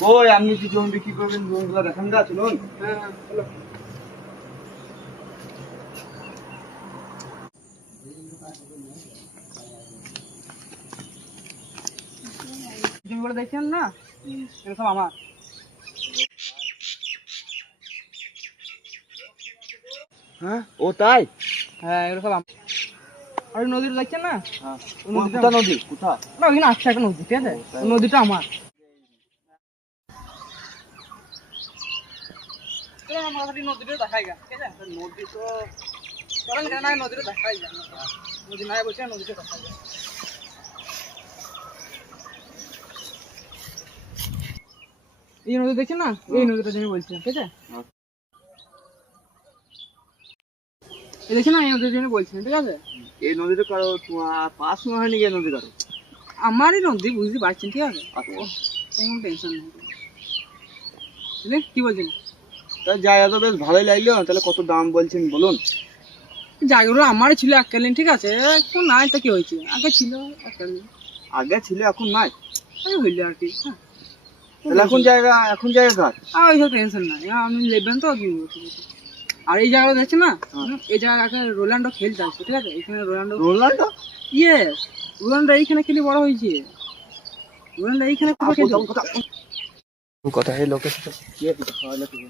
কই আপনি কি জমি বিক্রি করবেন? জমিগুলো দেখান গা, চলুন। হ্যাঁ চলো। জমিগুলো দেখছেন না, এগুলো সব আমার। হ্যাঁ ও তাই? হ্যাঁ এগুলো সব আমার। আর ওই নদীটা দেখছেন না, হ্যাঁ। ওই নদীটা কোথা নদী? কোথা? না, ওইখানে আসছে একটা নদী, ঠিক আছে? ওই নদীটা আমার। চলো না, মোটামুটি নদীটা দেখাই গা, ঠিক আছে? নদী তো চলেন কেন না, নদীটা দেখাই যায়। নদী নাই বলছে, নদীটা দেখাই যায়। এই নদী দেখছেন না, এই নদীটা আমি বলছিলাম, ঠিক আছে? এই দেখছেন না, এই নদীর জন্য বলছিলাম, ঠিক আছে? এই নদীতে কারো তোমার পাস না হয়নি, এই নদী কারো? আমারই নদী, বুঝতে পারছেন, ঠিক আছে? আচ্ছা। কোনো টেনশন নেই, বুঝলেন? কি বলছেন? তাই জায়গা তো বেশ ভালোই লাগলো, তাহলে কত দাম বলছেন বলুন? জায়গাগুলো আমারই ছিল এককালীন, ঠিক আছে? এখন নাই তা কি হয়েছে, আগে ছিল এককালীন, আগে ছিল এখন নাই? আগে হইলে আর কি। হ্যাঁ, তাহলে এখন জায়গা কার? আর ওইসব টেনশন নাই, আমি নেবেন তো কি বলছি। আর এই জায়গাটা দেখছেন না, এই জায়গাটা রোনাল্ডো খেলতে আসছে, ঠিক আছে? এখানে রোনাল্ডো? ইয়েস, রোনাল্ডো এইখানে খেলে বড় হয়েছে। রোনাল্ডো এইখানে কথা এই লোকের সাথে কি খাওয়ালে তুমি?